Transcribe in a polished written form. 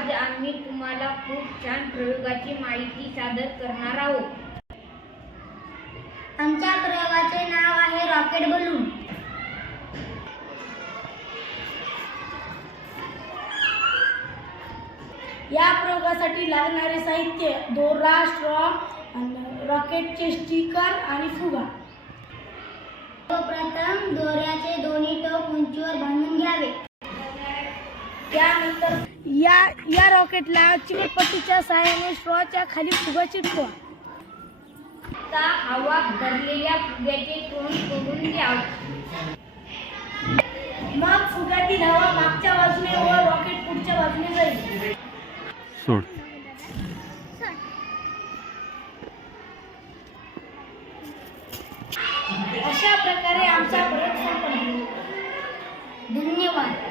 आज आम्ही तुम्हाला खूप छान प्रयोगाची माहिती सादर करणार आहोत। आमच्या प्रयोगाचे नाव आहे रॉकेट बलून। या प्रयोगासाठी लागणारे साहित्य दोरा, स्ट्रॉ, रॉकेटचे स्टिकर आणि फुगा। सर्वप्रथम दोऱ्याचे दोन्ही टोक उंचीवर बांधून घ्यावे। त्यानंतर या रॉकेटला चिकटपट्टीच्या सहाय्याने स्ट्रॉच्या खाली फुगा चिटकवा। आता हवा भरलेल्या फुग्याचे तोंड तोडून घ्या। मग फुग्यातील हवा मागच्या बाजूने व रॉकेट पुढच्या बाजूने जाईल। सोड। अशा प्रकारे आमचा प्रयोग संपला। धन्यवाद।